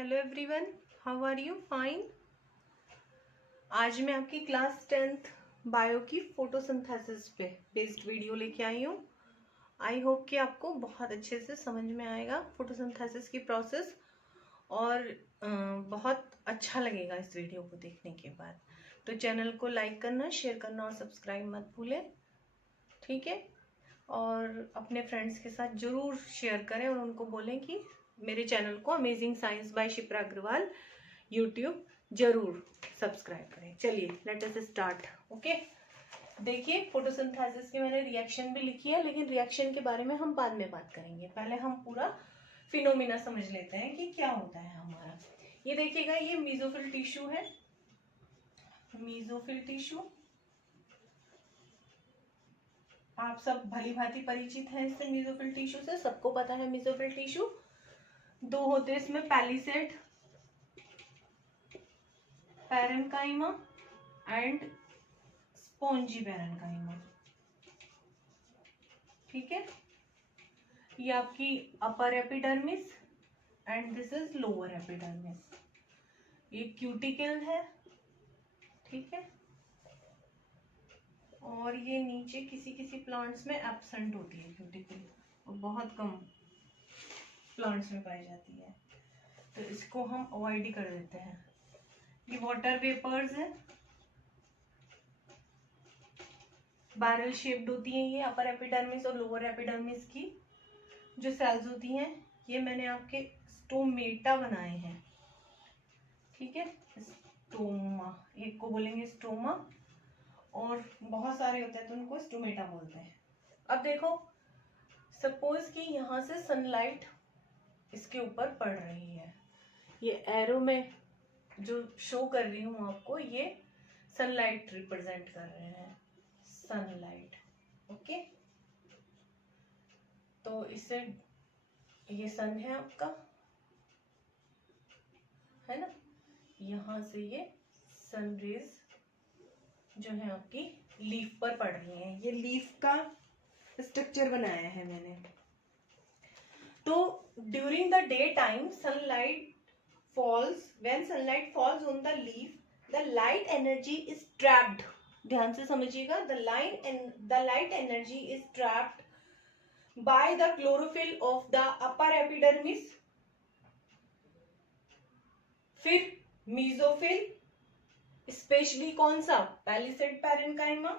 Hello everyone, how are you? Fine. आज मैं आपकी क्लास 10th बायो की फोटोसिंथेसिस पे बेस्ड वीडियो लेके आई हूँ। आई होप कि आपको बहुत अच्छे से समझ में आएगा फोटोसिंथेसिस की प्रोसेस और बहुत अच्छा लगेगा इस वीडियो को देखने के बाद। तो चैनल को लाइक करना, शेयर करना और सब्सक्राइब मत भूलें, ठीक है? और अपने फ्रेंड्स के साथ ज़रूर शेयर करें और उनको बोलें कि मेरे चैनल को amazing science by Shipra Agrawal YouTube जरूर सब्सक्राइब करें। चलिए लेट अस स्टार्ट। ओके, देखिए फोटोसिंथेसिस की मैंने रिएक्शन भी लिखी है, लेकिन रिएक्शन के बारे में हम बाद में बात करेंगे। पहले हम पूरा फिनोमिना समझ लेते हैं कि क्या होता है हमारा। ये देखिएगा, ये मीजोफिल टिश्यू है। मीजोफिल टिश्यू आप सब भली भांति परिचित हैं इससे। मीजोफिल टिश्यू से सबको पता है। मीजोफिल टिश्यू दो होते हैं इसमें, palisade parenchyma and spongy parenchyma, ठीक है? ये आपकी upper epidermis and this is lower epidermis. ये क्यूटिकल है, ठीक है? और ये नीचे किसी किसी प्लांट्स में एब्सेंट होती है क्यूटिकल, और बहुत कम प्लांट्स में पाई जाती है, तो इसको हम अवॉइड ही कर देते हैं। ये वाटर वेपर्स है, बैरल शेप्ड होती हैं ये अपर एपिडर्मिस और लोअर एपिडर्मिस की जो सेल्स होती हैं। ये मैंने आपके स्टोमेटा बनाए हैं, ठीक है? स्टोमा, एक को बोलेंगे स्टोमा, और बहुत सारे होते हैं तो उनको स्टोमेटा बोलते हैं। अब देखो, सपोज कि यहाँ से सनलाइट इसके ऊपर पड़ रही है। ये एरो में जो शो कर रही हूँ आपको, ये सनलाइट रिप्रेजेंट कर रहे हैं, सनलाइट। ओके, तो इससे ये सन है आपका, है ना? यहाँ से ये सन रेज जो है आपकी लीफ पर पड़ रही है। ये लीफ का स्ट्रक्चर बनाया है मैंने। तो during the day time sunlight falls, when sunlight falls on the leaf, the light energy is trapped. ध्यान से समझिएगा, the light energy is trapped by the chlorophyll of the upper epidermis. फिर mesophyll, specially कौन सा? Palisade parenchyma.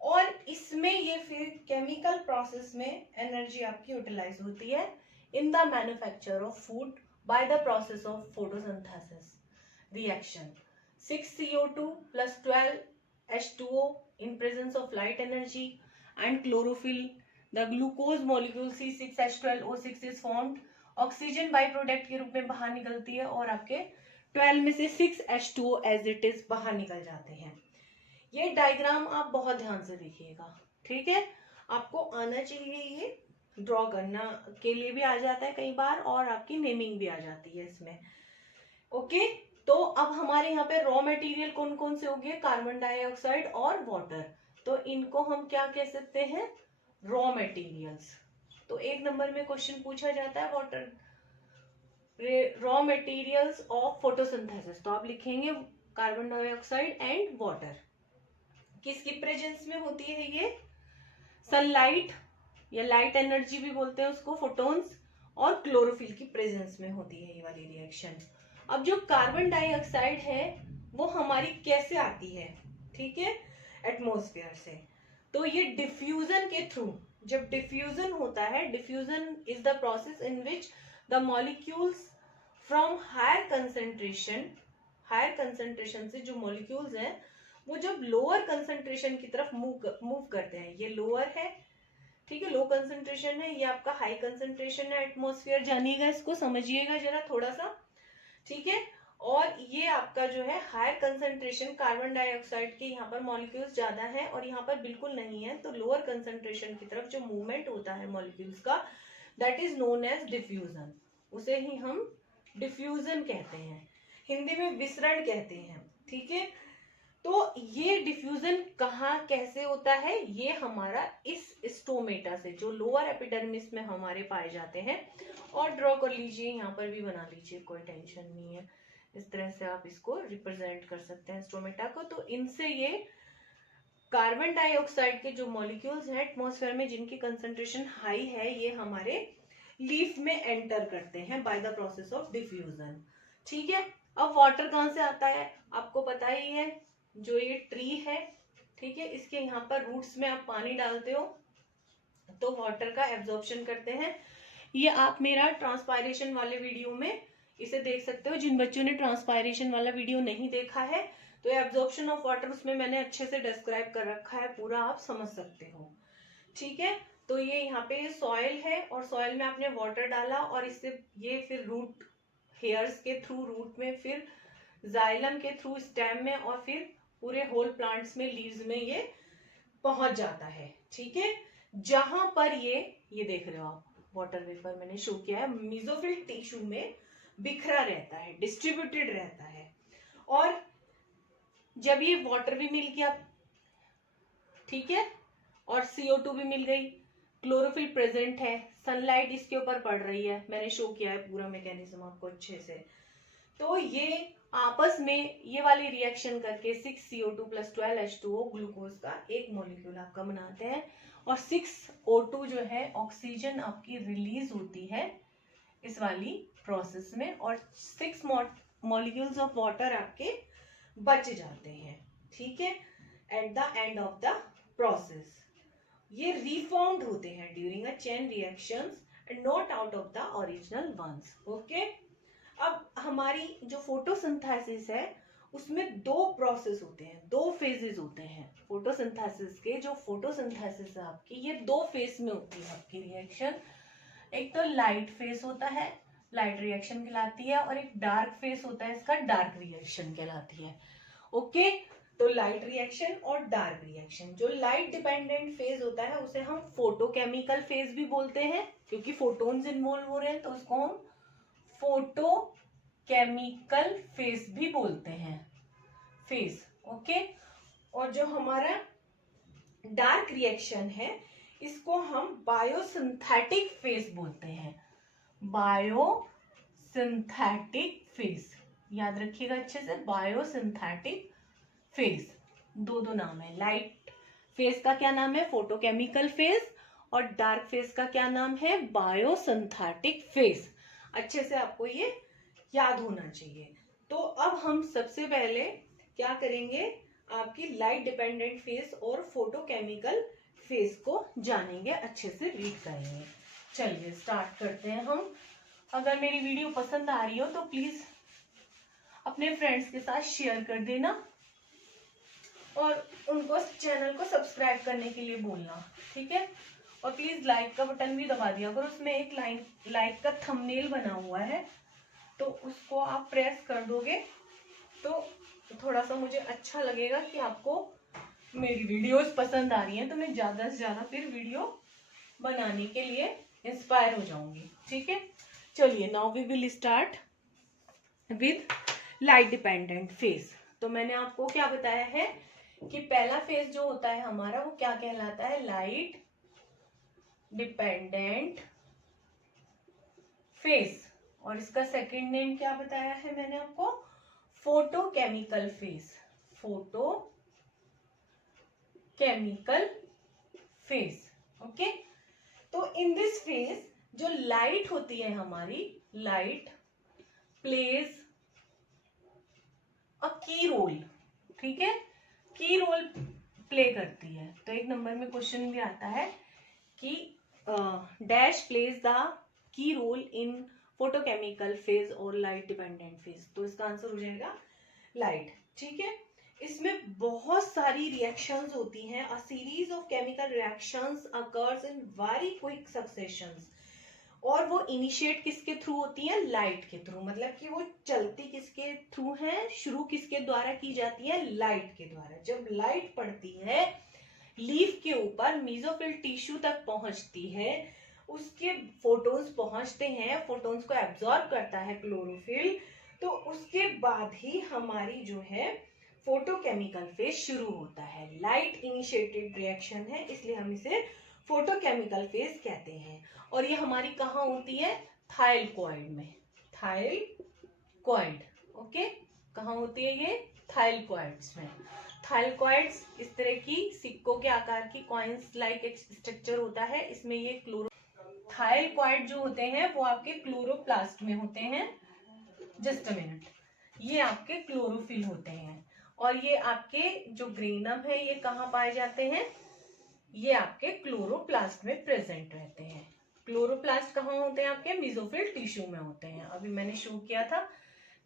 और इसमें ये फिर केमिकल प्रोसेस में एनर्जी आपकी यूटिलाइज होती है in the manufacture of food by the process of photosynthesis reaction. 6CO2 plus 12 H2O in presence of light energy and chlorophyll, the glucose molecule C6H12O6 is formed. Oxygen by product के रूप में बाहर निकलती है और आपके 12 में से 6H2O as it is बाहर निकल जाते हैं। ये डायग्राम आप बहुत ध्यान से देखिएगा, ठीक है? आपको आना चाहिए, ये ड्रॉ करना के लिए भी आ जाता है कई बार, और आपकी नेमिंग भी आ जाती है इसमें। ओके, तो अब हमारे यहाँ पे रॉ मटेरियल कौन कौन से हो गए? कार्बन डाइऑक्साइड और वाटर। तो इनको हम क्या कह सकते हैं? Raw materials. तो एक नंबर में क्वेश्चन पूछा जाता है water, raw materials of photosynthesis, तो आप लिखेंगे कार्बन डाइऑक्साइड एंड वाटर। किसकी प्रेजेंस में होती है ये? सनलाइट या लाइट एनर्जी भी बोलते हैं उसको, फोटोन्स, और क्लोरोफिल की प्रेजेंस में होती है ये वाली रिएक्शन। अब जो कार्बन डाइऑक्साइड है वो हमारी कैसे आती है? ठीक है, एटमॉस्फेयर से। तो ये डिफ्यूजन के थ्रू, जब डिफ्यूजन होता है, diffusion is the process in which the molecules from higher concentration से जो मॉलिक्यूल्स हैं वो जब लोअर कंसेंट्रेशन की तरफ मूव करते हैं। ये लोअर है, ठीक है, लो कंसेंट्रेशन है, ये आपका हाई कंसेंट्रेशन है एटमॉस्फेयर। जानिएगा, इसको समझिएगा जरा थोड़ा सा, ठीक है? और ये आपका जो है हायर कंसेंट्रेशन, कार्बन डाइऑक्साइड के यहाँ पर मॉलिक्यूल्स ज्यादा है और यहाँ पर बिल्कुल नहीं है, तो लोअर कंसेंट्रेशन की तरफ जो मूवमेंट होता है मॉलिक्यूल्स का, that is known as diffusion. उसे ही हम डिफ्यूजन कहते हैं, हिंदी में विसरण कहते हैं, ठीक है? तो ये डिफ्यूजन कहाँ कैसे होता है, ये हमारा इस स्टोमेटा से जो लोअर एपिडर्मिस में हमारे पाए जाते हैं। और ड्रॉ कर लीजिए, यहाँ पर भी बना लीजिए, कोई टेंशन नहीं है। इस तरह से आप इसको रिप्रेजेंट कर सकते हैं स्टोमेटा को। तो इनसे ये कार्बन डाइऑक्साइड के जो मॉलिक्यूल्स हैं एटमॉस्फेयर में जिनकी कंसंट्रेशन हाई है, ये हमारे लीफ में एंटर करते हैं by the process of diffusion. ठीक है, अब वाटर कहाँ से आता है आपको पता ही है, जो ये ट्री है, ठीक है, इसके यहाँ पर रूट्स में आप पानी डालते हो तो वाटर का एब्जॉर्प्शन करते हैं। ये आप मेरा ट्रांसपायरेशन वाले वीडियो में इसे देख सकते हो। जिन बच्चों ने ट्रांसपायरेशन वाला वीडियो नहीं देखा है तो एब्जॉर्प्शन ऑफ वाटर उसमें मैंने अच्छे से डिस्क्राइब कर रखा है, पूरा आप समझ सकते हो। ठीक है, तो ये यहाँ पे सॉइल है और सॉइल में आपने वाटर डाला और इससे ये फिर रूट हेयर्स के थ्रू रूट में, फिर जाइलम के थ्रू स्टेम में, और फिर पूरे होल प्लांट्स में लीव्स में ये पहुंच जाता है। ठीक है, जहां पर ये देख रहे हो आप, वाटर वेपर मैंने शो किया है, मेसोफिल टिश्यू में बिखरा रहता है, डिस्ट्रीब्यूटेड रहता है। और जब ये वाटर भी मिल गया, ठीक है, और CO2 भी मिल गई, क्लोरोफिल प्रेजेंट है, सनलाइट इसके ऊपर पड़ रही है, मैंने शो किया है पूरा मैकेनिज्म आपको अच्छे से। तो ये आपस में ये वाली रिएक्शन करके 6CO2 + 12H2O ग्लूकोज का एक मॉलिक्यूल आपका बनाते हैं, और 6O2 जो है ऑक्सीजन आपकी रिलीज होती है इस वाली प्रोसेस में, और 6 मॉलिक्यूल्स ऑफ वाटर आपके बच जाते हैं। ठीक है, at the end of the process ये रिफॉर्म्ड होते हैं during a chain reactions and not out of the original ones. Okay, अब हमारी जो फोटोसिंथेसिस है उसमें दो प्रोसेस होते हैं, दो फेजेस होते हैं फोटोसिंथेसिस के। जो फोटोसिंथेसिस है आपकी, ये दो फेज में होती है आपकी रिएक्शन। एक तो लाइट फेज होता है, लाइट रिएक्शन कहलाती है, और एक डार्क फेज होता है, इसका डार्क रिएक्शन कहलाती है। ओके, तो लाइट रिएक्शन और डार्क रिएक्शन। जो लाइट डिपेंडेंट फेज होता है उसे हम फोटोकेमिकल फेज भी बोलते हैं, क्योंकि फोटोन्स इन्वॉल्व हो रहे हैं तो उसको हम फोटोकेमिकल फेज भी बोलते हैं, फेज। ओके, और जो हमारा डार्क रिएक्शन है इसको हम बायोसिंथेटिक फेज बोलते हैं, बायोसिंथेटिक फेज। याद रखिएगा अच्छे से, बायोसिंथेटिक फेज। दो नाम है, लाइट फेज का क्या नाम है, फोटोकेमिकल फेज, और डार्क फेज का क्या नाम है, बायोसिंथेटिक फेज। अच्छे से आपको ये याद होना चाहिए। तो अब हम सबसे पहले क्या करेंगे, आपकी लाइट डिपेंडेंट फेज और फोटोकेमिकल फेज को जानेंगे, अच्छे से रीड करेंगे। चलिए स्टार्ट करते हैं हम। अगर मेरी वीडियो पसंद आ रही हो तो प्लीज अपने फ्रेंड्स के साथ शेयर कर देना और उनको चैनल को सब्सक्राइब करने के लिए बोलना। ठीक है, और प्लीज लाइक का बटन भी दबा दिया अगर उसमें एक लाइक का थंबनेल बना हुआ है तो उसको आप प्रेस कर दोगे तो थोड़ा सा मुझे अच्छा लगेगा कि आपको मेरी वीडियोस पसंद आ रही हैं, तो मैं ज्यादा से ज्यादा फिर वीडियो बनाने के लिए इंस्पायर हो जाऊंगी। ठीक है, चलिए now we will start with light dependent phase. तो मैंने आपको क्या बताया है कि पहला फेज जो होता है हमारा वो क्या कहलाता है, लाइट डिपेंडेंट फेज, और इसका सेकंड नेम क्या बताया है मैंने आपको, photochemical phase, photochemical phase. Okay, तो इन दिस फेज जो लाइट होती है हमारी, लाइट प्लेज अ की रोल। ठीक है, की रोल प्ले करती है। तो एक नंबर में क्वेश्चन भी आता है कि dash plays the key role in photochemical phase और लाइट डिपेंडेंट फेज। तो इसका आंसर हो जाएगा लाइट। ठीक है, इसमें बहुत सारी रिएक्शंस होती हैं, a series of chemical reactions occurs in very quick successions, और वो इनिशिएट किसके थ्रू होती है, लाइट के थ्रू। मतलब कि वो चलती किसके थ्रू है, शुरू किसके द्वारा की जाती है, लाइट के द्वारा। जब लाइट पड़ती है लीफ के ऊपर, मेसोफिल टिश्यू तक पहुंचती है, उसके फोटोन्स पहुंचते हैं, फोटोन्स को एब्जॉर्ब करता है क्लोरोफिल, तो उसके बाद ही हमारी जो है फोटोकेमिकल फेज शुरू होता है। लाइट इनिशिएटेड रिएक्शन है, इसलिए हम इसे फोटोकेमिकल फेज कहते हैं। और ये हमारी कहाँ होती है? थाइलकॉइड में। थाइलकॉइड, ओके, कहाँ होती है ये? थाइलकॉइड्स में। थाइलकॉइड्स इस तरह की सिक्कों के आकार की कॉइन्स लाइक एक स्ट्रक्चर होता है। इसमें ये थाइलकॉइड जो होते हैं वो आपके क्लोरोप्लास्ट में होते हैं। जस्ट अ मिनट, ये आपके क्लोरोफिल होते हैं। और ये आपके जो ग्रेनम है ये कहाँ पाए जाते हैं? ये आपके क्लोरोप्लास्ट में प्रेजेंट रहते हैं। क्लोरोप्लास्ट कहाँ होते हैं? आपके मेसोफिल टिश्यू में होते हैं। अभी मैंने शो किया था,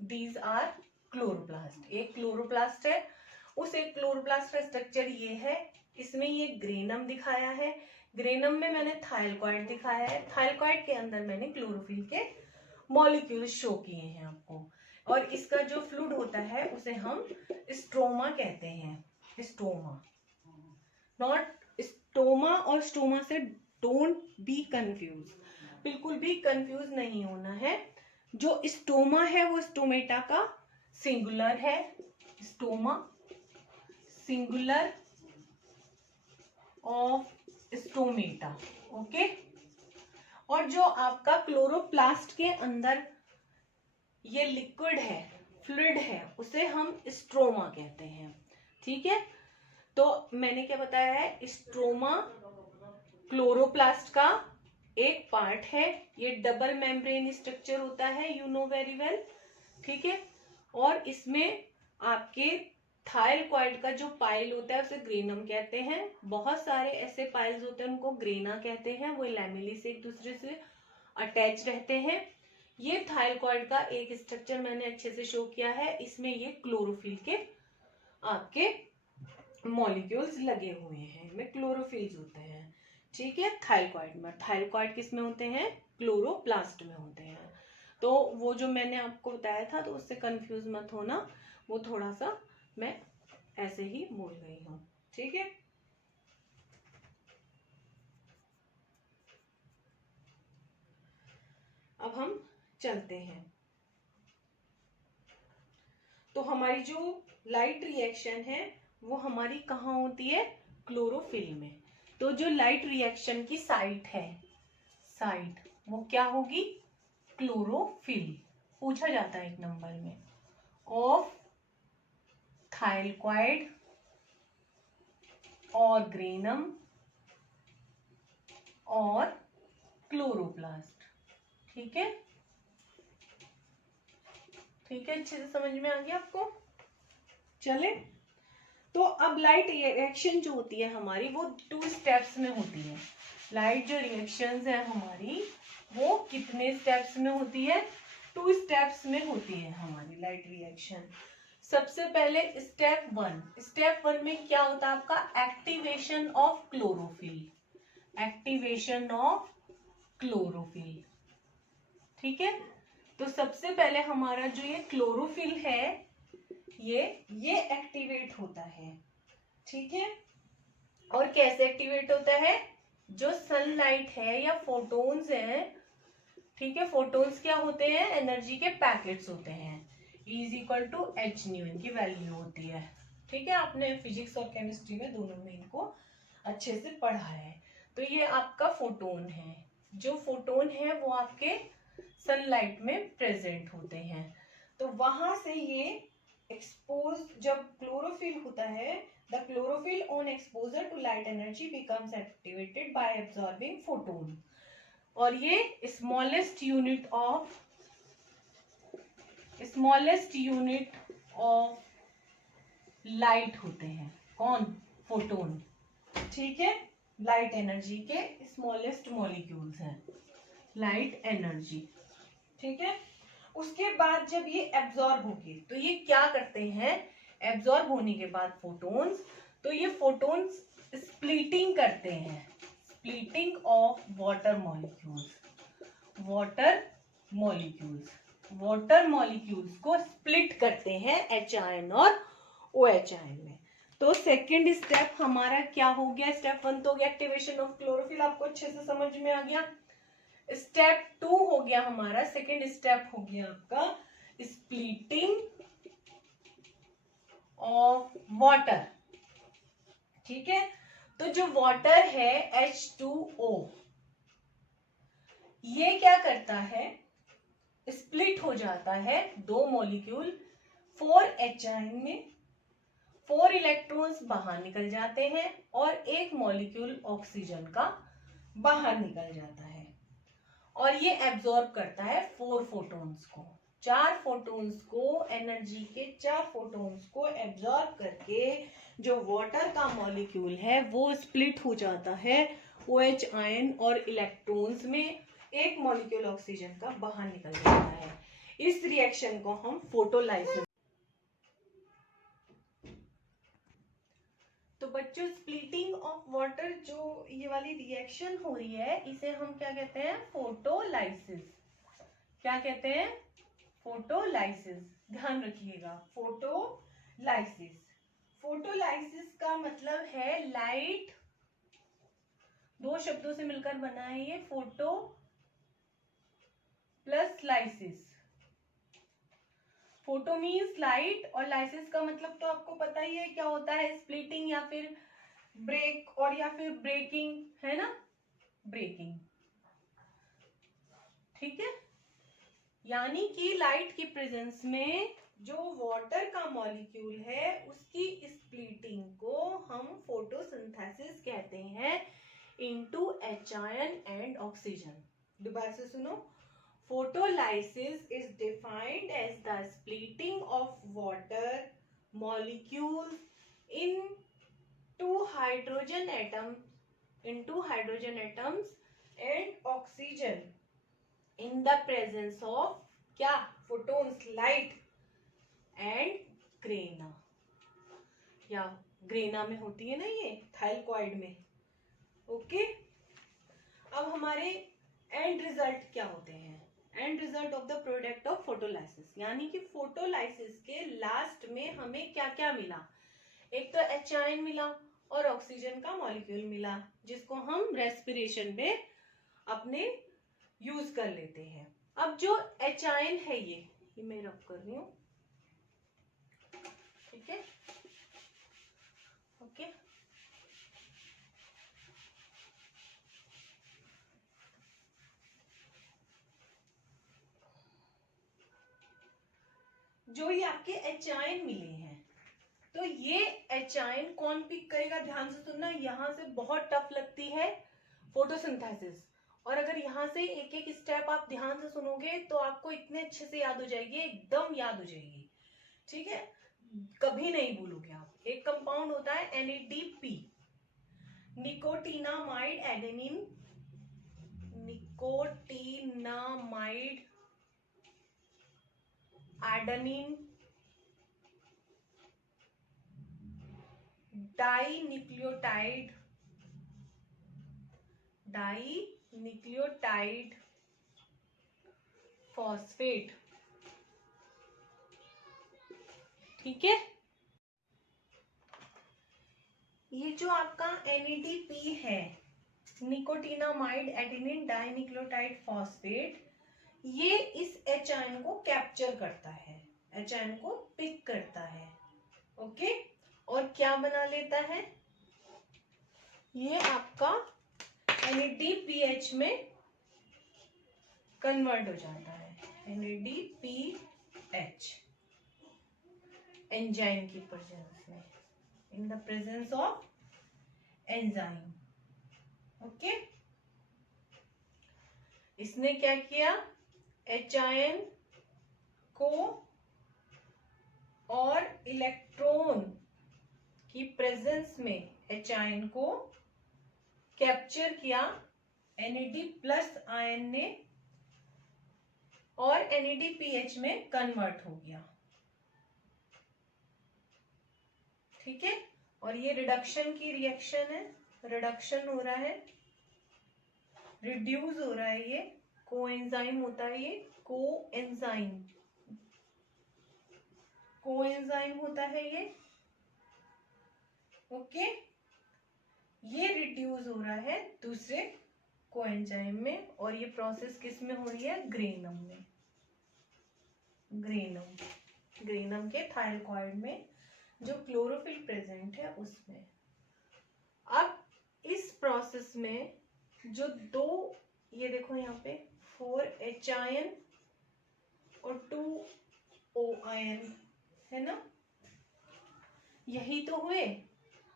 दीज आर क्लोरोप्लास्ट। एक क्लोरोप्लास्ट है, उस एक क्लोरोप्लास्ट का स्ट्रक्चर ये है। इसमें ये ग्रेनम दिखाया है, ग्रेनम में मैंने थाइलकॉइड दिखाया है, थाइलकॉइड के अंदर मैंने क्लोरोफिल के मॉलिक्यूल्स शो किए हैं आपको। और इसका जो फ्लूइड होता है उसे हम स्ट्रोमा कहते हैं। स्टोमा, नॉट स्टोमा और स्टोमा से डोंट बी कंफ्यूज, बिल्कुल भी कंफ्यूज नहीं होना है। जो स्टोमा है वो स्टोमेटा का सिंगुलर है। Stoma singular of stomata, okay. और जो आपका क्लोरोप्लास्ट के अंदर ये लिक्विड है, फ्लूइड है, उसे हम स्ट्रोमा कहते हैं। ठीक है, तो मैंने क्या बताया है? स्ट्रोमा क्लोरोप्लास्ट का एक पार्ट है। ये डबल मेम्ब्रेन स्ट्रक्चर होता है, यू नो वेरी वेल। ठीक है, और इसमें आपके थाइलकॉइड का जो पाइल होता है उसे ग्रेनम कहते हैं। बहुत सारे ऐसे पाइल्स होते हैं उनको ग्रेना कहते हैं, वो लैमेली से एक दूसरे से अटैच रहते हैं। ये थाइलकॉइड का एक स्ट्रक्चर मैंने अच्छे से शो किया है। इसमें ये क्लोरोफिल के आपके मॉलिक्यूल्स लगे हुए हैं, इनमें क्लोरोफिल्स होते हैं। ठीक है, थाइलकॉइड में। थाइलकॉइड किस में होते हैं? क्लोरोप्लास्ट में होते हैं। तो वो जो मैंने आपको बताया था, तो उससे कंफ्यूज मत होना, वो थोड़ा सा मैं ऐसे ही बोल गई हूँ। ठीक है, अब हम चलते हैं। तो हमारी जो लाइट रिएक्शन है वो हमारी कहाँ होती है? क्लोरोफिल में। तो जो लाइट रिएक्शन की साइट है, साइट वो क्या होगी? क्लोरोफिल। पूछा जाता है एक नंबर में, ऑफ थाइलकॉइड और ग्रेनम और क्लोरोप्लास्ट। ठीक है, ठीक है, अच्छे से समझ में आ गया आपको? चले, तो अब लाइट रिएक्शन जो होती है हमारी वो 2 स्टेप्स में होती है। लाइट जो रिएक्शंस है हमारी वो कितने स्टेप्स में होती है? 2 स्टेप्स में होती है हमारी लाइट रिएक्शन। सबसे पहले स्टेप 1। स्टेप 1 में क्या होता है आपका? Activation of chlorophyll. Activation of chlorophyll. ठीक है, तो सबसे पहले हमारा जो ये क्लोरोफिल है ये एक्टिवेट होता है। ठीक है, और कैसे एक्टिवेट होता है? जो सनलाइट है या फोटोन्स हैं, ठीक है, फोटोन्स क्या होते हैं? एनर्जी के पैकेट्स होते हैं। E is equal to H nu इनकी वैल्यू होती है। ठीक है, आपने फिजिक्स और केमिस्ट्री में दोनों में इनको अच्छे से पढ़ा है। तो ये आपका फोटोन है। जो फोटोन है वो आपके सनलाइट में प्रेजेंट होते हैं। तो वहां से ये एक्सपोज, जब क्लोरोफिल होता है, the chlorophyll on exposure to light energy becomes activated by absorbing photon. और ये स्मॉलेस्ट यूनिट ऑफ लाइट होते हैं। कौन? फोटोन। ठीक है, लाइट एनर्जी के स्मॉलेस्ट मॉलिक्यूल्स हैं लाइट एनर्जी। ठीक है, उसके बाद जब ये एब्जॉर्ब होगी तो ये क्या करते हैं? एब्जॉर्ब होने के बाद फोटोन्स, तो ये फोटोन्स स्प्लिटिंग करते हैं। Splitting of water molecules. Water molecules को स्प्लिट करते हैं H आयन और OH आयन में। तो सेकेंड स्टेप हमारा क्या हो गया? स्टेप 1 तो हो गया एक्टिवेशन ऑफ क्लोरोफिल, आपको अच्छे से समझ में आ गया। स्टेप 2 हो गया हमारा, सेकेंड स्टेप हो गया आपका स्प्लिटिंग ऑफ वाटर। ठीक है, तो जो वाटर है H2O, ये क्या करता है, स्प्लिट हो जाता है दो मॉलिक्यूल 4H आयन में, 4 इलेक्ट्रॉन्स बाहर निकल जाते हैं और एक मॉलिक्यूल ऑक्सीजन का बाहर निकल जाता है, और ये एब्जॉर्ब करता है 4 फोटॉन्स को, 4 फोटॉन्स को, एनर्जी के 4 फोटॉन्स को एब्जॉर्ब करके जो वाटर का मॉलिक्यूल है वो स्प्लिट हो जाता है OH आयन और इलेक्ट्रॉन्स में, एक मॉलिक्यूल ऑक्सीजन का बाहर निकल जाता है। इस रिएक्शन को हम फोटोलाइसिस। तो बच्चों, स्प्लिटिंग ऑफ वाटर जो ये वाली रिएक्शन हो रही है इसे हम क्या कहते हैं, फोटोलाइसिस। क्या कहते हैं, फोटोलाइसिस। ध्यान रखिएगा, फोटोलाइसिस। फोटोलाइसिस का मतलब है लाइट, दो शब्दों से मिलकर बना है ये, photo plus lysis. Photo means light और लाइसिस का मतलब तो आपको पता ही है क्या होता है, स्प्लिटिंग या फिर ब्रेक और या फिर ब्रेकिंग, है ना, ब्रेकिंग। ठीक है, यानी कि लाइट की प्रेजेंस में जो वाटर का मॉलिक्यूल है उसकी स्प्लिटिंग को हम फोटोसिंथेसिस कहते हैं into H ion and oxygen. दोबारा से सुनो, photolysis is defined as the splitting of water molecule in to hydrogen atoms and oxygen in the presence of क्या, photons, light and ग्रेना, या ग्रेना में होती है ना ये, थाइलकॉइड में। ओके, अब हमारे एंड रिजल्ट क्या होते हैं, and result of the product of photolysis, यानी कि फोटोलाइसिस के लास्ट में हमें क्या क्या मिला, एक तो H आयन मिला और ऑक्सीजन का मॉलिक्यूल मिला, जिसको हम रेस्पिरेशन पे अपने यूज कर लेते हैं। अब जो H आयन है ये मैं रब कर रही हूं, ठीक है, ओके। जो ये आपके H आयन मिले हैं, तो ये H आयन कौन पिक करेगा, ध्यान से सुनना, यहां से बहुत टफ लगती है फोटोसिंथेसिस, और अगर यहां से एक एक स्टेप आप ध्यान से सुनोगे तो आपको इतने अच्छे से याद हो जाएगी, एकदम याद हो जाएगी। ठीक है, कभी नहीं भूलोगे आप। एक कंपाउंड होता है NADP, nicotinamide adenine, nicotinamide adenine dinucleotide phosphate. ठीक है, ये जो आपका NADP है, निकोटीनामाइड एडेनिन डाइन्यूक्लियोटाइड फॉस्फेट, ये इस H आयन को कैप्चर करता है, H आयन को पिक करता है। ओके, और क्या बना लेता है, ये आपका NADPH में कन्वर्ट हो जाता है, NADPH एंजाइम की प्रेजेंस में, in the presence of enzyme. Okay, इसने क्या किया, H आयन को और इलेक्ट्रॉन की प्रेजेंस में H आयन को कैप्चर किया NAD प्लस आयन ने, और NADPH में कन्वर्ट हो गया। ठीक है, और ये रिडक्शन की रिएक्शन है, रिडक्शन हो रहा है, रिड्यूस हो रहा है, ये कोएंजाइम होता है, ये कोएंजाइम होता है ये। ओके, ये रिड्यूस हो रहा है दूसरे कोएंजाइम में, और ये प्रोसेस किस में हो रही है, ग्रेनम में, ग्रेनम के थाइलकॉइड में जो क्लोरोफिल प्रेजेंट है उसमें। अब इस प्रोसेस में जो दो, ये देखो यहाँ पे 4H आयन और 2O आयन है ना, यही तो हुए।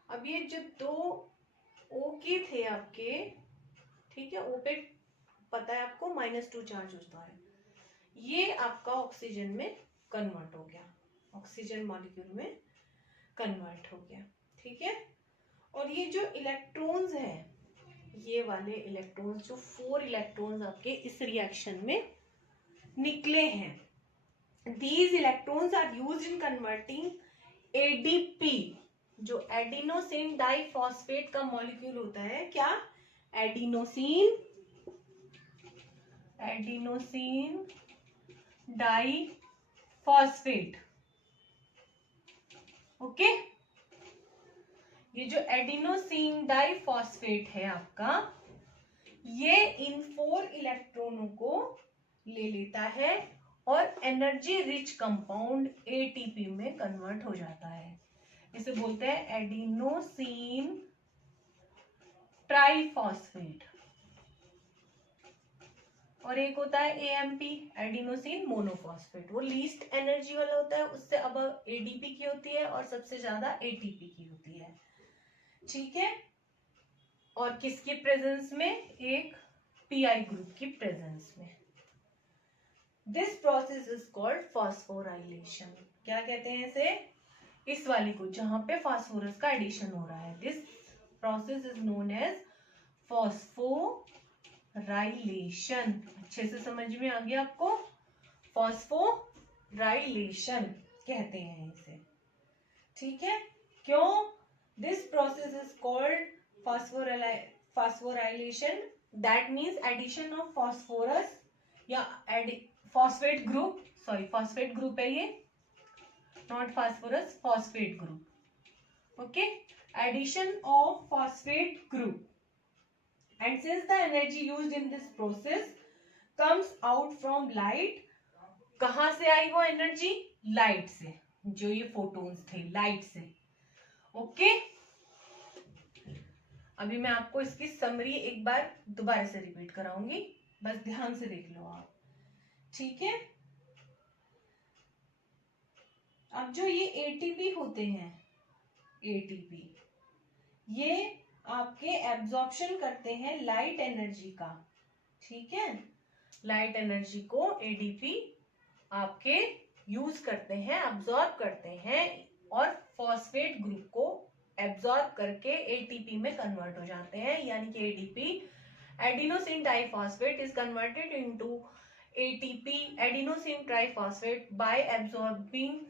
अब ये जो दो O के थे आपके, ठीक है, O पे पता है आपको -2 चार्ज होता है, ये आपका ऑक्सीजन में कन्वर्ट हो गया, ऑक्सीजन मॉलिक्यूल में कन्वर्ट हो गया, ठीक है। और ये जो इलेक्ट्रॉन्स हैं, ये वाले इलेक्ट्रॉन्स, जो 4 इलेक्ट्रॉन्स आपके इस रिएक्शन में निकले हैं, these electrons are used in converting ADP, जो एडिनोसिन डाइफॉस्फेट का मॉलिक्यूल होता है, क्या, एडिनोसिन डाइफॉस्फेट, ओके। ये जो एडिनोसिन डाइफॉस्फेट है आपका, ये इन 4 इलेक्ट्रॉनों को ले लेता है और एनर्जी रिच कंपाउंड ATP में कन्वर्ट हो जाता है। इसे बोलते हैं एडिनोसिन ट्राइफॉस्फेट। और एक होता है AMP, एडिनोसिन मोनोफॉस्फेट, वो लीस्ट एनर्जी वाला होता है, उससे अब ADP की होती है और सबसे ज्यादा ATP की होती है, ठीक है। और किसकी प्रेजेंस में, एक PI ग्रुप की प्रेजेंस में। This process is called phosphorylation. क्या कहते हैं इसे, इस वाली को जहां पे फास्फोरस का एडिशन हो रहा है, this process is known as phosphorylation. अच्छे से समझ में आ गया आपको, फॉस्फोराइलेशन कहते हैं इसे, ठीक है। क्यों, this process is called phosphorylation, that means addition of phosphorus या phosphate group, sorry phosphate group है ये, not phosphorus, phosphate group, okay, addition of phosphate group, and since the energy used in this process comes out from light, कहां से आई वो energy, light से, जो ये photons थे लाइट से, ओके। अभी मैं आपको इसकी समरी एक बार दोबारा से रिपीट कराऊंगी, बस ध्यान से देख लो आप, ठीक है। अब जो ये ATP होते हैं, ATP ये आपके एब्जॉर्प्शन करते हैं लाइट एनर्जी का, ठीक है। लाइट एनर्जी को ADP आपके यूज करते हैं, अब्सॉर्ब करते हैं और फॉस्फेट ग्रुप को एब्सॉर्ब करके ATP में कन्वर्ट हो जाते हैं, यानी कि ADP, adenosine diphosphate, is converted into ATP, adenosine triphosphate, by absorbing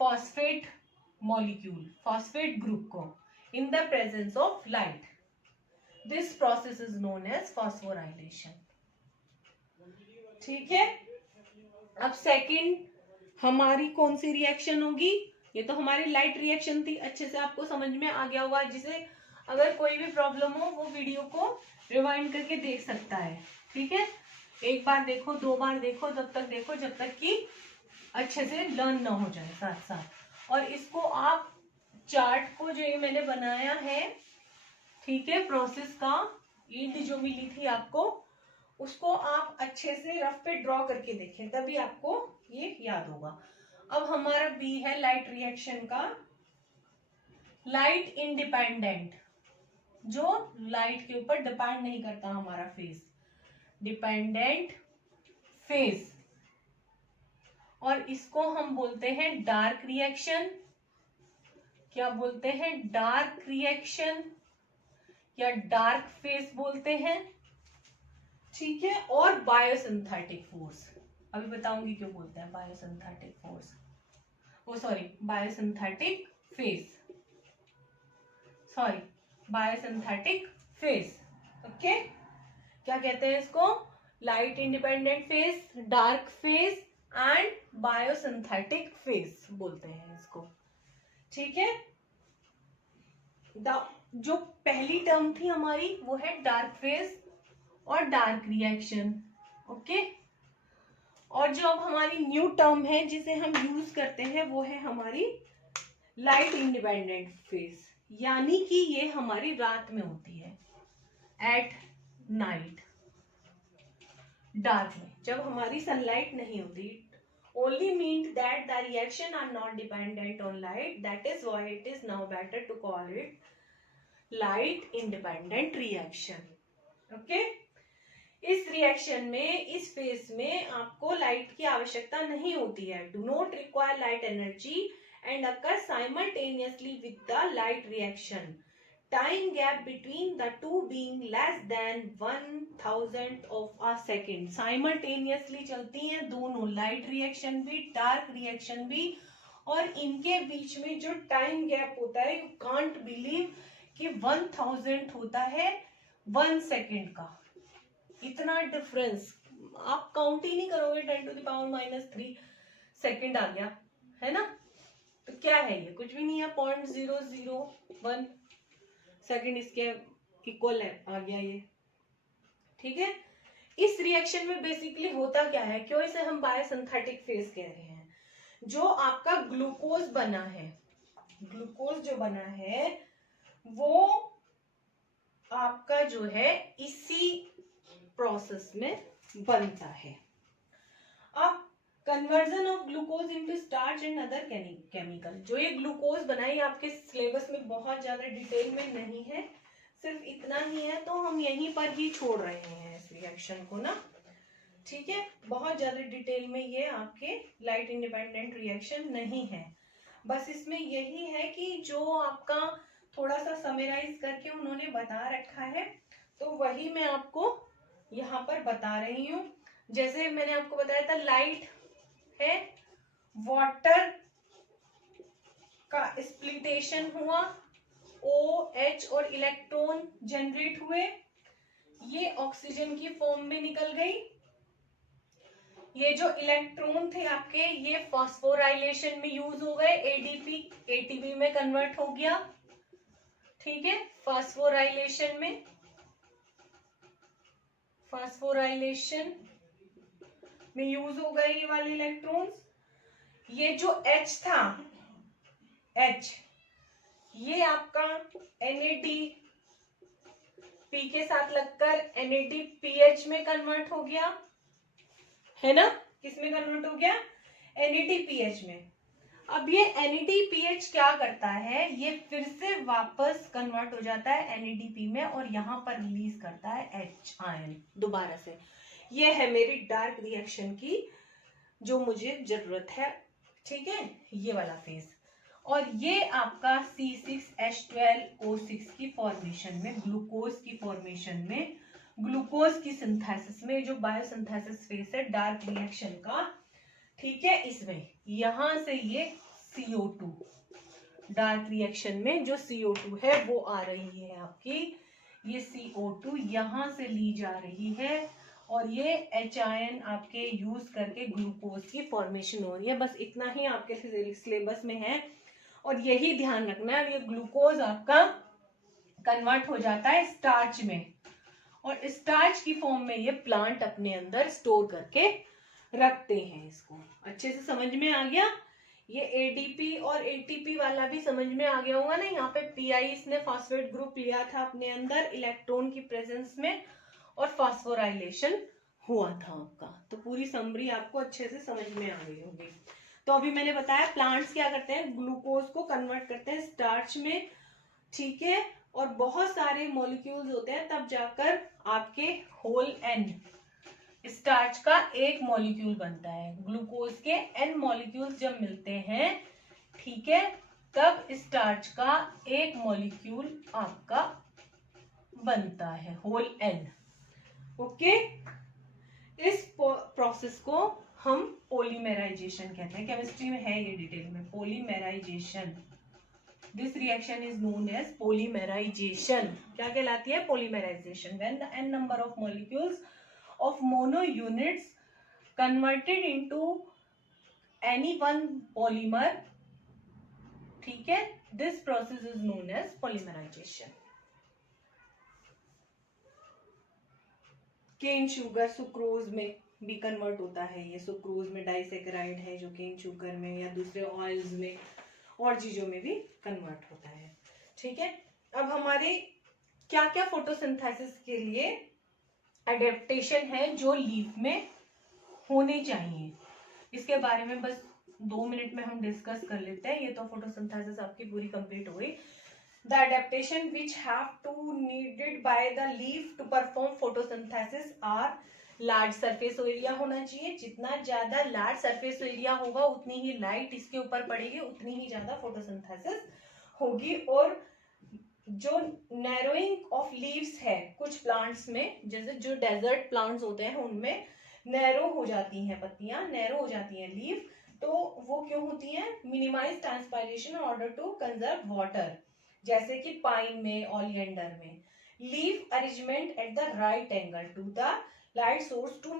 phosphate molecule, phosphate group को in the presence of light. This process is known as phosphorylation. ठीक है। अब सेकंड हमारी कौन सी रिएक्शन होगी, ये तो हमारी लाइट रिएक्शन थी, अच्छे से आपको समझ में आ गया होगा। जिसे अगर कोई भी प्रॉब्लम हो वो वीडियो को रिवाइंड करके देख सकता है, ठीक है। एक बार देखो, 2 बार देखो, जब तक देखो जब तक कि अच्छे से लर्न ना हो जाए साथ साथ। और इसको आप चार्ट को जो ये मैंने बनाया है, ठीक है, प्रोसेस का ईंट जो मिली थी आपको, उसको आप अच्छे से रफ पे ड्रॉ करके देखें, तभी आपको ये याद होगा। अब हमारा बी है लाइट रिएक्शन का, लाइट इंडिपेंडेंट, जो लाइट के ऊपर डिपेंड नहीं करता हमारा फेस, डिपेंडेंट फेस। और इसको हम बोलते हैं डार्क रिएक्शन। क्या बोलते हैं, डार्क रिएक्शन या डार्क फेस बोलते हैं, ठीक है। और बायोसिंथेटिक फोर्स, अभी बताऊंगी क्यों बोलते हैं biosynthetic force, oh sorry biosynthetic phase, sorry biosynthetic phase, okay. क्या कहते हैं इसको, light independent phase, dark phase and biosynthetic phase बोलते हैं इसको, ठीक है। जो पहली टर्म थी हमारी वो है डार्क फेस और डार्क रिएक्शन, ओके। और जो अब हमारी न्यू टर्म है जिसे हम यूज करते हैं वो है हमारी लाइट इंडिपेंडेंट फेज, यानी कि ये हमारी रात में होती है, एट नाइट, डार्क में, जब हमारी सनलाइट नहीं होती. Only means that the reaction are not dependent on light. That is why it is now better to call it light independent reaction. Okay? इस रिएक्शन में, इस फेज में आपको लाइट की आवश्यकता नहीं होती है. Do not require light energy and occur simultaneously with the light reaction. Time gap between the two being less than 1,000 of a second. Simultaneously चलती हैं दोनों, लाइट रिएक्शन भी, डार्क रिएक्शन भी, और इनके बीच में जो टाइम गैप होता है, यू कांट बिलीव कि 1000 होता है 1 सेकेंड का. इतना डिफरेंस आप काउंट ही नहीं करोगे. 10⁻³ सेकेंड आ गया है ना. तो क्या है ये, कुछ भी नहीं है, 0.001 सेकेंड इसके इक्वल है, आ गया ये. ठीक है. इस रिएक्शन में बेसिकली होता क्या है, क्यों इसे हम बायोसिंथेटिक फेज कह रहे हैं. जो आपका ग्लूकोज बना है, ग्लूकोज जो बना है वो आपका जो है इसी प्रोसेस में बनता है. अब conversion of glucose into starch and other chemical, जो ये ग्लूकोज बनाई आपके सिलेबस में बहुत ज्यादा डिटेल में नहीं है, सिर्फ इतना ही है, तो हम यहीं पर ही छोड़ रहे हैं इस रिएक्शन को ना. ठीक है. बहुत ज्यादा डिटेल में ये आपके लाइट इंडिपेंडेंट रिएक्शन नहीं है. बस इसमें यही है कि जो आपका थोड़ा सा समराइज करके उन्होंने बता रखा है, तो वही मैं आपको यहाँ पर बता रही हूँ. जैसे मैंने आपको बताया था, लाइट है, वाटर का स्प्लिटेशन हुआ, OH और इलेक्ट्रॉन जनरेट हुए, ये ऑक्सीजन की फॉर्म में निकल गई. ये जो इलेक्ट्रॉन थे आपके, ये फॉस्फोराइलेशन में यूज हो गए, ADP ATP में कन्वर्ट हो गया. ठीक है. फॉस्फोराइलेशन में, फॉस्फोराइलेशन में यूज हो गए ये वाले इलेक्ट्रॉन्स. ये जो H था, H, ये आपका NADP के साथ लगकर NADPH में कन्वर्ट हो गया है ना. किस में कन्वर्ट हो गया, NADPH में. अब ये NADPH क्या करता है, ये फिर से वापस कन्वर्ट हो जाता है NADP में, और यहां पर रिलीज करता है H आयन दोबारा से. ये है मेरी डार्क रिएक्शन की जो मुझे जरूरत है. ठीक है. ये वाला फेज. और ये आपका C6H12O6 की फॉर्मेशन में, ग्लूकोज की फॉर्मेशन में, ग्लूकोज की सिंथेसिस में, जो बायोसिंथेसिस फेज है डार्क रिएक्शन का. ठीक है. इसमें यहां से ये CO2, डार्क रिएक्शन में जो CO2 है वो आ रही है आपकी, ये CO2 यहां से ली जा रही है, और ये H आयन आपके यूज करके ग्लूकोज की फॉर्मेशन हो रही है. बस इतना ही आपके सिलेबस में है, और यही ध्यान रखना है. ये ग्लूकोज आपका कन्वर्ट हो जाता है स्टार्च में, और स्टार्च की फॉर्म में ये प्लांट अपने अंदर स्टोर करके रखते हैं. इसको अच्छे से समझ में आ गया. ये ADP और ATP वाला भी समझ में आ गया होगा ना. यहाँ पे PI इसने फॉस्फेट ग्रुप लिया था अपने अंदर इलेक्ट्रॉन की प्रेजेंस में, और फॉस्फोराइलेशन हुआ था आपका. तो पूरी समरी आपको अच्छे से समझ में आ गई होगी. तो अभी मैंने बताया प्लांट्स क्या करते हैं, ग्लूकोज को कन्वर्ट करते हैं स्टार्च में. ठीक है. और बहुत सारे मॉलिक्यूल्स होते हैं, तब जाकर आपके होल N स्टार्च का एक मॉलिक्यूल बनता है. ग्लूकोज के N मॉलिक्यूल्स जब मिलते हैं, ठीक है, तब स्टार्च का एक मॉलिक्यूल आपका बनता है, होल N. ओके. इस प्रोसेस को हम पॉलीमेराइजेशन कहते हैं. केमिस्ट्री में है ये डिटेल में, polymerization. This reaction is known as polymerization. क्या कहलाती है, polymerization. When the N number of molecules of mono units converted into any one polymer. ठीक है. This process is known as polymerization. Cane sugar sucrose में भी convert होता है. ये सुक्रोज में डाइसेकेराइड है जो केन शुगर में या दूसरे ऑयल्स में, और चीजों में भी कन्वर्ट होता है। ठीक है, अब हमारे क्या क्या फोटोसिंथेसिस के लिए एडेप्टेशन है जो लीफ में होने चाहिए, इसके बारे में बस 2 मिनट में हम डिस्कस कर लेते हैं। ये तो फोटोसिंथेसिस आपकी पूरी कंप्लीट हो गई। The adaptation which have to needed by the leaf to perform photosynthesis are large surface area होना चाहिए। जितना ज्यादा large surface area होगा उतनी ही लाइट इसके ऊपर पड़ेगी, उतनी ही ज्यादा फोटोसिंथेसिस होगी। और जो नैरोइंग ऑफ लीव्स है कुछ प्लांट्स में, जैसे जो डेजर्ट प्लांट्स होते हैं उनमें नैरो हो जाती हैं पत्तियां, नैरो हो जाती हैं लीफ, तो वो क्यों होती हैं? Minimise transpiration in order to conserve water, जैसे कि पाइन में, ओलियंडर में। Leaf arrangement at the right angle to the light source to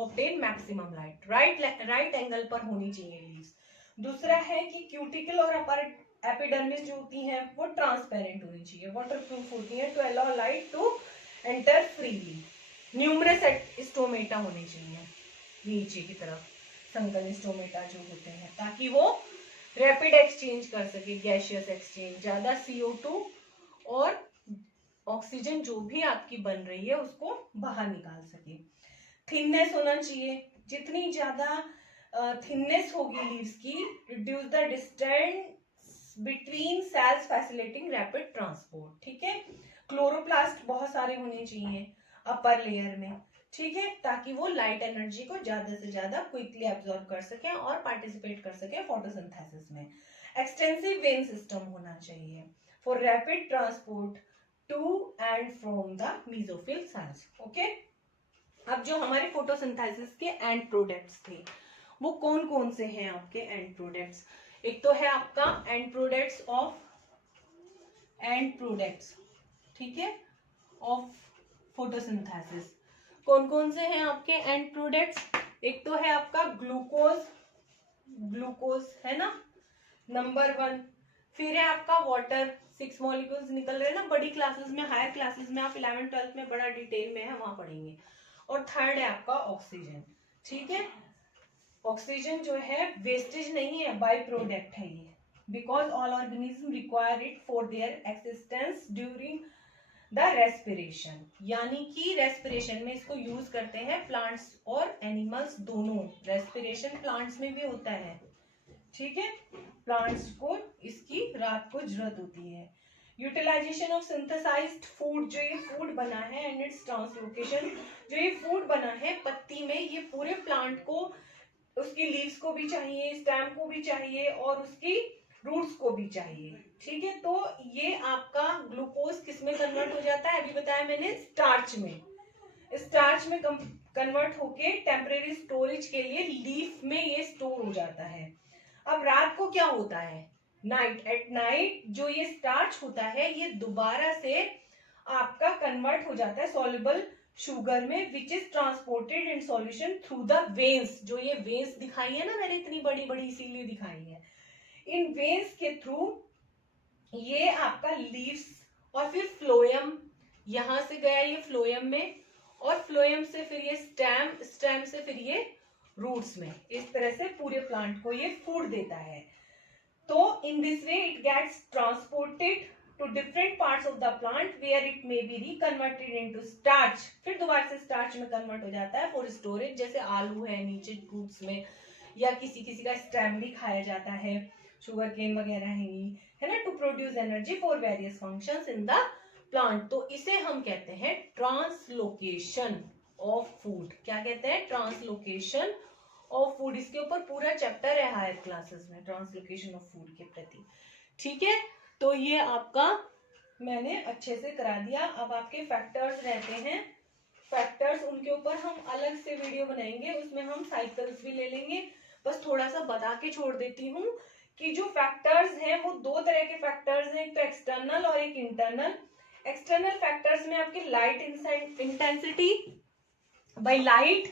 obtain maximum light, right angle पर होनी चाहिए लीव्स। दूसरा है कि क्यूटिकल और अपर एपिडर्मिस जो होती हैं वो ट्रांसपेरेंट होनी चाहिए, वाटरप्रूफ होती हैं, to allow light to enter freely. Numerous stomata होने चाहिए नीचे की तरफ, संकल स्टोमेटा जो होते हैं, ताकि वो रैपिड एक्सचेंज कर सके, गैसियस एक्सचेंज, ज्यादा CO2 और ऑक्सीजन जो भी आपकी बन रही है उसको बाहर निकाल सके। थिननेस होना चाहिए, जितनी ज्यादा थिननेस होगी लीव्स की, reduce the distance between cells facilitating rapid transport. ठीक है, क्लोरोप्लास्ट बहुत सारे होने चाहिए अपर लेयर में, ठीक है, ताकि वो लाइट एनर्जी को ज्यादा से ज्यादा क्विकली एब्जॉर्ब कर सके और पार्टिसिपेट कर सके फोटोसिंथेसिस में। एक्सटेंसिव वेन सिस्टम होना चाहिए for rapid transport to and from the mesophyll cells. Okay, अब जो हमारे फोटोसिंथेसिस के एंड प्रोडक्ट्स थे वो कौन कौन से हैं आपके एंड प्रोडक्ट्स? एक तो है आपका एंड प्रोडक्ट्स, ठीक है, ऑफ फोटोसिंथेसिस। कौन कौन से हैं आपके एंड प्रोडक्ट्स? एक तो है आपका ग्लूकोज है ना, नंबर 1। फिर है आपका वाटर, 6 मॉलिक्यूल्स निकल रहे हैं ना बड़ी क्लासेस में, हायर क्लासेस में आप 11th 12th में बड़ा डिटेल में है वहां पढ़ेंगे। और थर्ड है आपका ऑक्सीजन। ठीक है, ऑक्सीजन जो है वेस्टेज नहीं है, बाय प्रोडक्ट है ये, because all organism require it for their existence during the respiration, यानी कि रेस्पिरेशन में इसको यूज करते हैं प्लांट्स और एनिमल्स दोनों। रेस्पिरेशन प्लांट्स में भी होता है, ठीक है, प्लांट्स को इसकी रात को जरूरत होती है। यूटिलाइजेशन ऑफ सिंथेसाइज्ड फूड, जो ये फूड बना है, एंड इट्स ट्रांसलोकेशन, जो ये फूड बना है पत्ती में, ये पूरे प्लांट को, उसकी लीव्स को भी चाहिए, स्टेम को भी चाहिए और उसकी रूट्स को भी चाहिए। ठीक है, तो ये आपका ग्लूकोज किस में कन्वर्ट हो जाता है? अभी बताया मैंने, स्टार्च में कन्वर्ट होके टेम्परेरी स्टोरेज के लिए लीफ में ये स्टोर हो जाता है। अब रात को क्या होता है? एट नाइट जो ये स्टार्च होता है ये दोबारा से आपका कन्वर्ट हो जाता है सॉल्युबल शुगर में, which is transported in solution through the veins. जो ये वेन्स दिखाई है ना मैंने, इतनी बड़ी बड़ी इसीलिए दिखाई है, इन वेन्स के थ्रू ये आपका लीव्स और फिर फ्लोएम, यहां से गया ये फ्लोएम में, और फ्लोएम से फिर ये स्टेम से फिर ये रूट्स में। इस तरह से पूरे प्लांट को ये फूड देता है। तो in this way it gets transported to different parts of the plant where it may be reconverted into starch, फिर दोबारा से स्टार्च में कन्वर्ट हो जाता है फॉर स्टोरेज। जैसे आलू है नीचे रूट्स में, या किसी किसी का स्टेम भी खाया जाता है, शुगर केन वगैरह है ना, to produce energy for various functions in the plant. तो इसे हम कहते हैं ट्रांसलोकेशन ऑफ फूड। क्या कहते हैं? Translocation of food. इसके ऊपर पूरा चैप्टर है हायर क्लासेस में ट्रांसलोकेशन ऑफ फूड के प्रति। ठीक है, तो ये आपका मैंने अच्छे से करा दिया। अब आपके फैक्टर्स रहते हैं, फैक्टर्स उनके ऊपर हम अलग से वीडियो बनाएंगे, उसमें हम साइकिल्स भी ले लेंगे। बस थोड़ा सा बता के छोड़ देती हूँ कि जो फैक्टर्स हैं वो 2 तरह के फैक्टर्स हैं, एक तो एक्सटर्नल और एक इंटरनल। एक्सटर्नल फैक्टर्स में आपकी light intensity by light,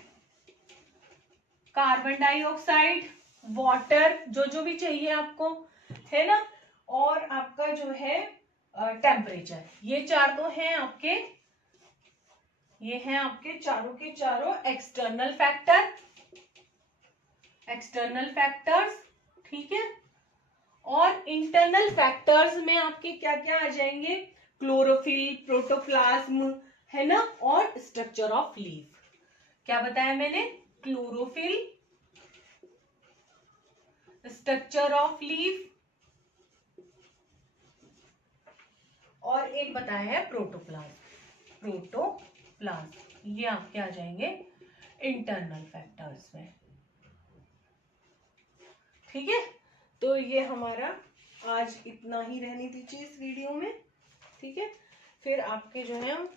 carbon dioxide, water, जो भी चाहिए आपको, है ना, और आपका जो है टेम्परेचर, ये 4 तो हैं आपके, ये हैं आपके चारों के चारों एक्सटर्नल फैक्टर्स। ठीक है, और इंटरनल फैक्टर्स में आपके क्या क्या आ जाएंगे, क्लोरोफिल, प्रोटोप्लाज्म, है ना, और स्ट्रक्चर ऑफ लीफ। क्या बताया मैंने, क्लोरोफिल, स्ट्रक्चर ऑफ लीफ, और एक बताया है प्रोटोप्लाज्म। ये आपके आ जाएंगे इंटरनल फैक्टर्स में। ठीक है, तो ये हमारा आज इतना ही रहनी दीजिए इस वीडियो में। ठीक है, फिर आपके जो है हम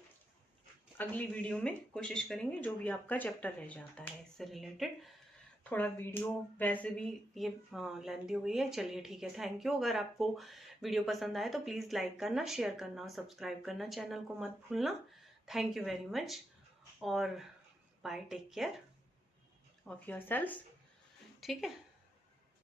अगली वीडियो में कोशिश करेंगे जो भी आपका चैप्टर रह जाता है इससे रिलेटेड। थोड़ा वीडियो वैसे भी ये लेंथी हो गई है। चलिए ठीक है, थैंक यू। अगर आपको वीडियो पसंद आए तो प्लीज़ लाइक करना, शेयर करना, सब्सक्राइब करना, चैनल को मत भूलना। थैंक यू वेरी मच, और bye, take care of your self. ठीक है।